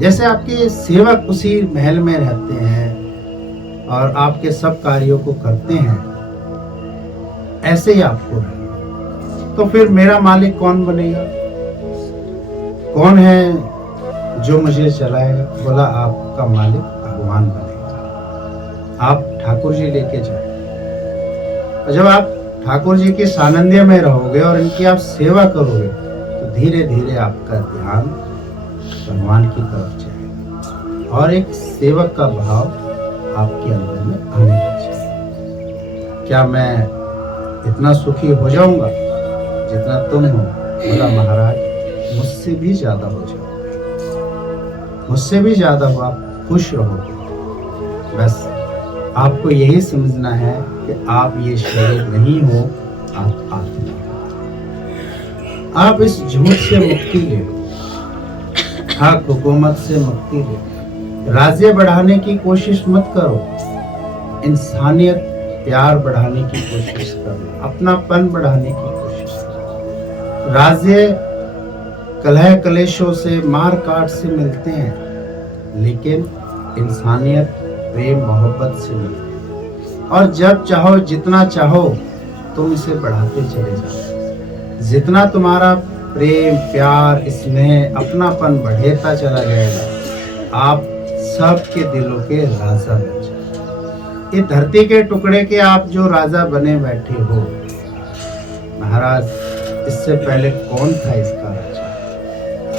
जैसे आपके सेवक उसी महल में रहते हैं और आपके सब कार्यों को करते हैं, ऐसे ही आपको है, तो फिर मेरा मालिक कौन बनेगा? कौन है जो मुझे चलाएगा? बोला आपका मालिक भगवान बनेगा। आप ठाकुर जी लेके जाओ, और जब आप ठाकुर जी के सानिध्य में रहोगे और इनकी आप सेवा करोगे तो धीरे धीरे आपका ध्यान भगवान की तरफ जाएगा और एक सेवक का भाव आपके अंदर में आने लग जाएगा। क्या मैं इतना सुखी हो जाऊंगा जितना तुम हो? बोला महाराज मुझसे भी ज्यादा हो जाओगे, मुझसे भी ज्यादा हो, आप खुश रहोगे। बस आपको यही समझना है कि आप ये शरीर नहीं हो, आप आत्मा हो। आप इस झूठ से मुक्ति ले लो, हक हुकूमत से मुक्ति ले लो। राज्य बढ़ाने की कोशिश मत करो, इंसानियत प्यार बढ़ाने की कोशिश करो, अपनापन बढ़ाने की कोशिश करो। राज्य कलह कलेशों से मार काट से मिलते हैं, लेकिन इंसानियत प्रेम मोहब्बत से मिलती है। और जब चाहो जितना चाहो तुम इसे बढ़ाते चले जाओ। जितना तुम्हारा प्रेम प्यार स्नेह अपनापन बढ़ेता चला जाएगा, आप सबके दिलों के राजा बन जाओ। ये धरती के टुकड़े के आप जो राजा बने बैठे हो, महाराज इससे पहले कौन था इसका राजा?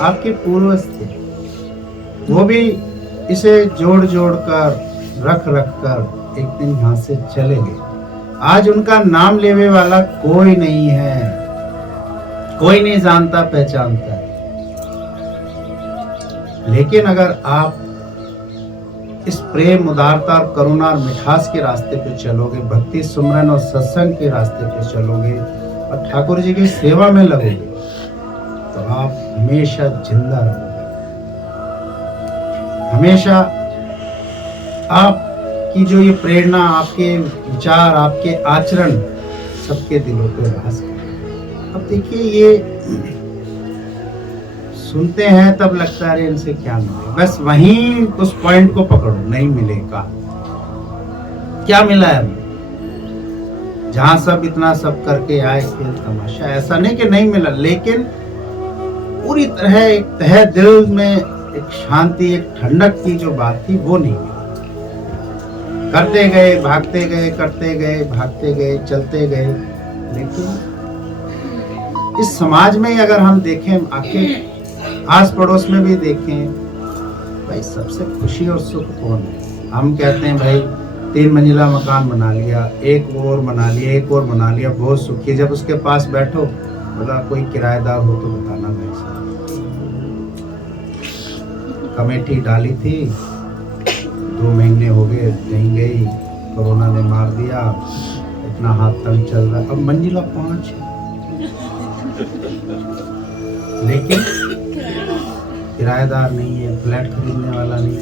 आपके पूर्वज थे, वो भी इसे जोड़ जोड़ कर रख कर एक दिन यहाँ से चले गए। आज उनका नाम लेने वाला कोई नहीं है, कोई नहीं जानता पहचानता है। लेकिन अगर आप इस प्रेम उदारता और करुणा और मिठास के रास्ते पे चलोगे, भक्ति सुमरन और सत्संग के रास्ते पे चलोगे और ठाकुर जी की सेवा में लगोगे, तो आप हमेशा जिंदा रहोगे। हमेशा आपकी जो ये प्रेरणा, आपके विचार, आपके आचरण सबके दिलों पे राज करें। अब देखिए, ये सुनते हैं तब लगता है इनसे क्या मिले, बस वहीं उस पॉइंट को पकड़ो, नहीं मिलेगा। क्या मिला है? जहां सब इतना सब करके आए खेल तमाशा, ऐसा नहीं कि नहीं मिला, लेकिन पूरी तरह एक तहे दिल में एक शांति, एक ठंडक की जो बात थी वो नहीं मिली। करते गए, भागते गए, करते गए, भागते गए, चलते गए। लेकिन इस समाज में अगर हम देखें, आके आस पड़ोस में भी देखें, भाई सबसे खुशी और सुख कौन है? हम कहते हैं भाई 3 मंजिला मकान बना लिया, एक और बना लिया, एक और बना लिया, बहुत सुखी। जब उसके पास बैठो, बोला कोई किराएदार हो तो बताना भाई साहब। कमेटी डाली थी, 2 महीने हो गए नहीं गई, कोरोना ने मार दिया, इतना हाथ तंग चल रहा। अब मंजिला 5 है, लेकिन किराएदार नहीं है, फ्लैट खरीदने वाला नहीं है।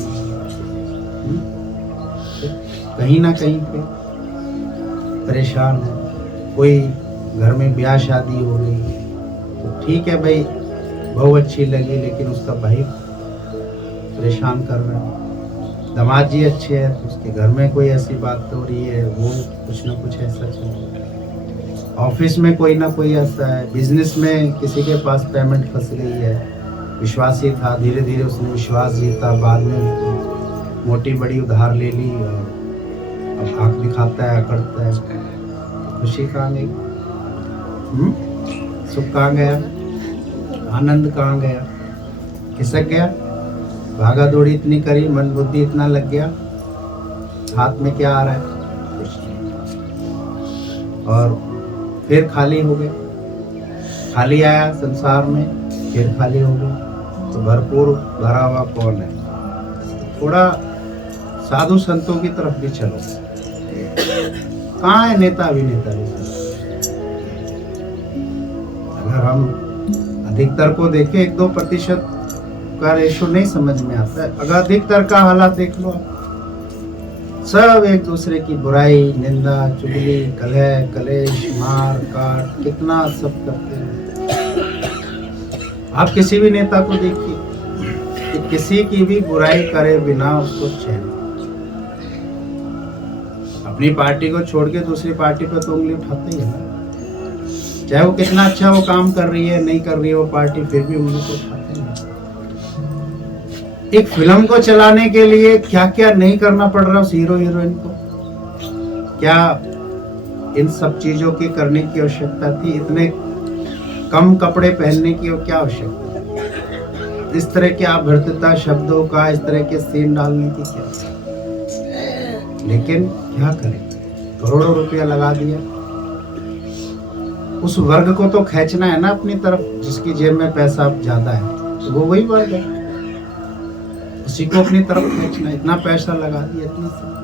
कहीं ना कहीं पे परेशान है। कोई घर में ब्याह शादी हो गई तो ठीक है भाई, बहू अच्छी लगी, लेकिन उसका भाई परेशान कर रहा है। दामाद जी अच्छे हैं तो उसके घर में कोई ऐसी बात हो रही है, वो कुछ ना कुछ ऐसा चल रहा है। ऑफिस में कोई ना कोई ऐसा है, बिजनेस में किसी के पास पेमेंट फंस गई है। विश्वासी था, धीरे धीरे उसने विश्वास जीता, बाद में मोटी बड़ी उधार ले ली और अब आंख दिखाता है, अकड़ता है। खुशी कहाँ गई? सुख कहाँ गया? आनंद कहाँ गया? खिसक गया? भागा दौड़ी इतनी करी, मन बुद्धि इतना लग गया, हाथ में क्या आ रहा है? कुछ नहीं। और फिर खाली हो गए। खाली आया संसार में, फिर खाली हो गए। तो भरपूर भरा हुआ कौन है? थोड़ा साधु संतों की तरफ भी चलो। कहाँ है नेता अभिनेता? अगर हम अधिकतर को देखें, 1-2% का रेशो नहीं समझ में आता है। अगर अधिकतर का हालात देख लो, सब एक दूसरे की बुराई, निंदा, चुगली, कलह कलेश, मार काट, कितना सब करते हैं। आप किसी भी नेता को देखिए कि किसी की भी बुराई करे बिना उसको चैन। अपनी पार्टी को छोड़ के दूसरी पार्टी पर तो उंगली उठाते ही है ना। चाहे वो कितना अच्छा वो काम कर रही है नहीं कर रही है वो पार्टी, फिर भी उंगली को उठाते हैं। एक फिल्म को चलाने के लिए क्या क्या नहीं करना पड़ रहा उस हीरो हीरोइन को, क्या इन सब चीजों की करने की आवश्यकता थी? इतने कम कपड़े पहनने की और क्या आवश्यकता? इस तरह के आभर्तता शब्दों का, इस तरह के सीन डालने की क्या? लेकिन क्या करें, करोड़ों रुपया लगा दिया। उस वर्ग को तो खींचना है ना अपनी तरफ, जिसकी जेब में पैसा ज्यादा है, तो वो वही वर्ग है, उसी को अपनी तरफ खींचना। इतना पैसा लगा दिया, इतना सब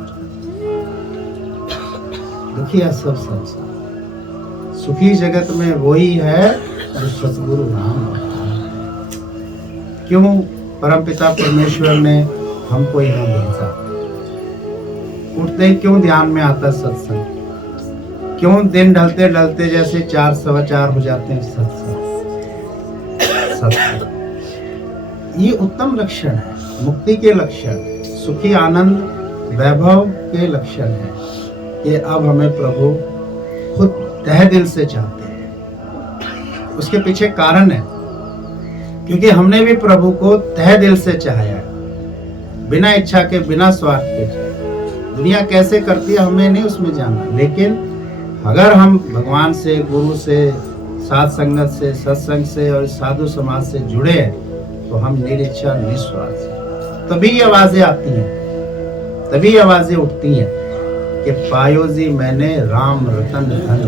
दुखी है सब संसार। सुखी जगत में वही है जो सतगुरु नाम है। क्यों परमपिता परमेश्वर ने हमको यहाँ भेजा? उठते ही क्यों ध्यान में आता सत्संग? क्यों दिन ढलते ढलते जैसे 4 सवा 4 हो जाते हैं सत्संग? ये उत्तम लक्षण है, मुक्ति के लक्षण, सुखी आनंद वैभव के लक्षण है कि अब हमें प्रभु खुद तहे दिल से चाहते हैं। उसके पीछे कारण है, क्योंकि हमने भी प्रभु को तहे दिल से चाहा है, बिना इच्छा के, बिना स्वार्थ के। दुनिया कैसे करती है हमें नहीं उसमें जाना, लेकिन अगर हम भगवान से, गुरु से, साथ संगत से, सत्संग से और साधु समाज से जुड़े हैं, तो हम निरिच्छा निस्वार्थ से, तभी आवाजें आती हैं, तभी आवाजें उठती हैं कि पायो जी मैंने राम रतन धन।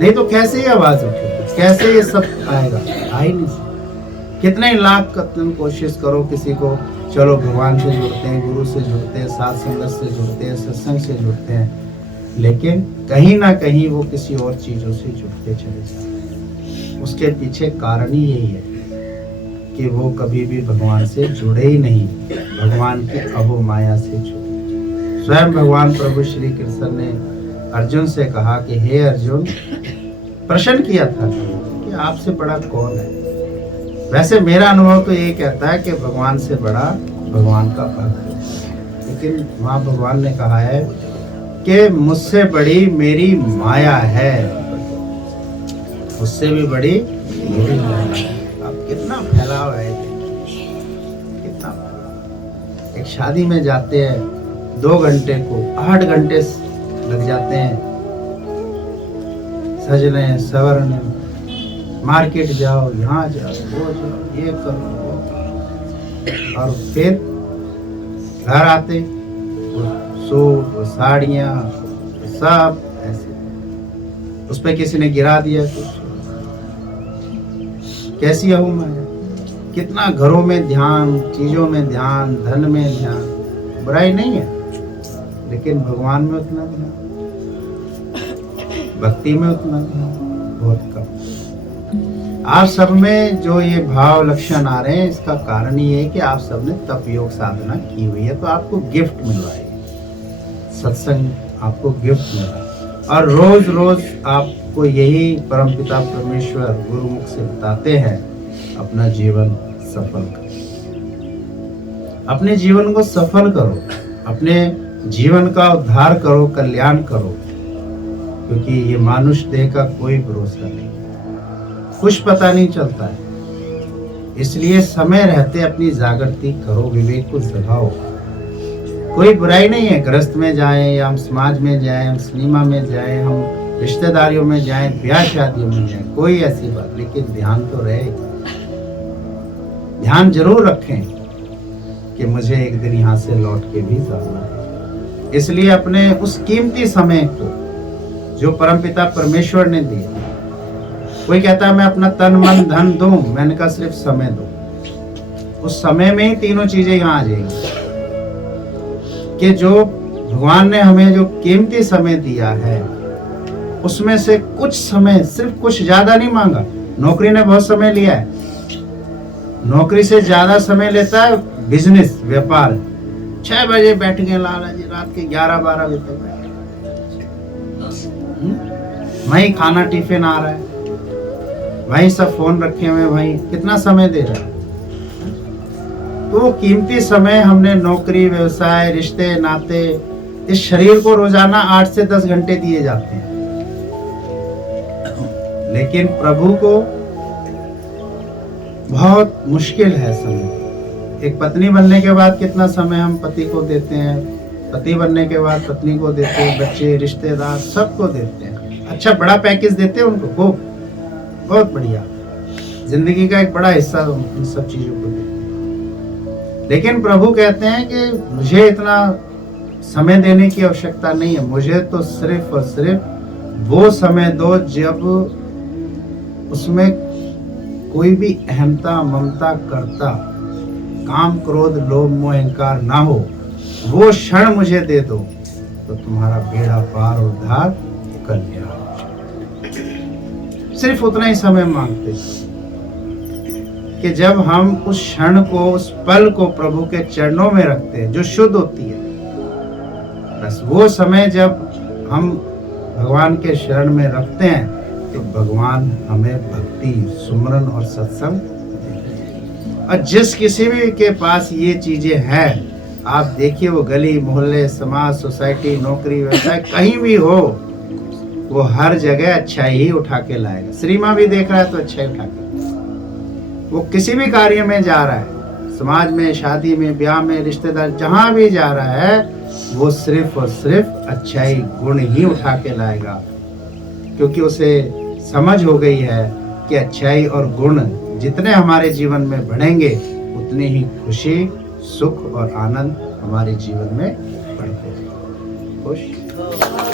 नहीं तो कैसे ये आवाज उठेगी, कैसे ये सब आएगा? आ ही नहीं। कितने लाख तुम कोशिश करो किसी को, चलो भगवान से जुड़ते हैं, गुरु से जुड़ते हैं, साथ संगत से जुड़ते हैं, सत्संग से जुड़ते हैं, लेकिन कहीं ना कहीं वो किसी और चीजों से जुड़ते चले जाते हैं। उसके पीछे कारण ही यही है कि वो कभी भी भगवान से जुड़े ही नहीं, भगवान की अहो माया से जुड़े। स्वयं भगवान प्रभु श्री कृष्ण ने अर्जुन से कहा कि हे अर्जुन, प्रश्न किया था कि आपसे बड़ा कौन है? वैसे मेरा अनुभव तो ये कहता है कि भगवान से बड़ा भगवान का भक्त है, लेकिन वहाँ भगवान ने कहा है कि मुझसे बड़ी मेरी माया है, मुझसे भी बड़ी मेरी माया है। अब कितना फैलाव है, कितना फैलाव। एक शादी में जाते हैं 2 घंटे को 8 घंटे लग जाते हैं सजने संवरने, मार्केट जाओ, यहाँ जाओ, वो जाओ, ये करो, वो करो, और फिर घर आते वो सूट, वो साड़ियाँ, सब ऐसे उस पर किसी ने गिरा दिया कुछ। कैसी अहो माया! कितना घरों में ध्यान, चीजों में ध्यान, धन में ध्यान, बुराई नहीं है, लेकिन भगवान में उतना ध्यान, भक्ति में उतना ध्यान बहुत कम। आप सब में जो ये भाव लक्षण आ रहे हैं, इसका कारण ये है कि आप सब ने तप योग साधना की हुई है, तो आपको गिफ्ट मिल रहा है, सत्संग आपको गिफ्ट मिल रहा है। और रोज रोज आपको यही परमपिता परमेश्वर गुरुमुख से बताते हैं, अपना जीवन सफल करो, अपने जीवन को सफल करो, अपने जीवन का उद्धार करो, कल्याण करो, क्योंकि ये मानुष देह का कोई भरोसा नहीं, कुछ पता नहीं चलता है। इसलिए समय रहते अपनी जागृति करो, विवेक को जगाओ। कोई बुराई नहीं है, गृहस्थ में जाएं या हम समाज में जाएं, हम सिनेमा में जाएं, हम रिश्तेदारियों में जाएं, ब्याह शादियों में जाएं, कोई ऐसी बात, लेकिन ध्यान तो रहे। ध्यान जरूर रखें कि मुझे एक दिन यहाँ से लौट के भी जाना है। इसलिए अपने उस कीमती समय को जो परमपिता परमेश्वर ने दिया, कोई कहता है मैं अपना तन मन धन दूं, मैंने कहा सिर्फ समय दो। उस समय में ही तीनों चीजें यहाँ आ जाएंगी कि जो भगवान ने हमें जो कीमती समय दिया है, उसमें से कुछ समय, सिर्फ कुछ, ज्यादा नहीं मांगा। नौकरी ने बहुत समय लिया है, नौकरी से ज्यादा समय लेता है बिजनेस, व्यापार। 6 बजे बैठ गए लाला जी, रात के 11-12 बजे तक बैठे, वहीं खाना टिफिन आ रहा है, वहीं सब फोन रखे हुए, वहीं कितना समय दे रहा है। तो कीमती समय हमने नौकरी, व्यवसाय, रिश्ते, नाते, इस शरीर को रोजाना 8 से 10 घंटे दिए जाते हैं। लेकिन प्रभु को बहुत मुश्किल है समय। एक पत्नी बनने के बाद कितना समय हम पति को देते हैं, पति बनने के बाद पत्नी को देते हैं, बच्चे, रिश्तेदार सबको देते हैं। अच्छा बड़ा पैकेज देते हैं उनको, खूब बहुत बढ़िया, जिंदगी का एक बड़ा हिस्सा उन सब चीजों को देते हैं। लेकिन प्रभु कहते हैं कि मुझे इतना समय देने की आवश्यकता नहीं है, मुझे तो सिर्फ और सिर्फ वो समय दो जब उसमें कोई भी अहमता, ममता, करता, काम, क्रोध, लोभ, मोह, अहंकार ना हो। वो क्षण मुझे दे दो तो तुम्हारा बेड़ा पार और उद्धार कल्याण हो जाए। सिर्फ उतना ही समय मांगते कि जब हम उस क्षण को, उस पल को प्रभु के चरणों में रखते हैं जो शुद्ध होती है, बस वो समय जब हम भगवान के शरण में रखते हैं तो भगवान हमें भक्ति, सुमरन और सत्संग देते हैं। और जिस किसी भी के पास ये चीजें हैं, आप देखिए वो गली मोहल्ले, समाज, सोसाइटी, नौकरी, व्यवसाय कहीं भी हो, वो हर जगह अच्छाई ही उठा के लाएगा। श्रीमा भी देख रहा है तो अच्छा ही उठा के, वो किसी भी कार्य में जा रहा है, समाज में, शादी में, ब्याह में, रिश्तेदार, जहां भी जा रहा है वो सिर्फ और सिर्फ अच्छाई गुण ही उठा के लाएगा, क्योंकि उसे समझ हो गई है कि अच्छाई और गुण जितने हमारे जीवन में बढ़ेंगे उतनी ही खुशी, सुख और आनंद हमारे जीवन में बढ़ते हैं। खुश।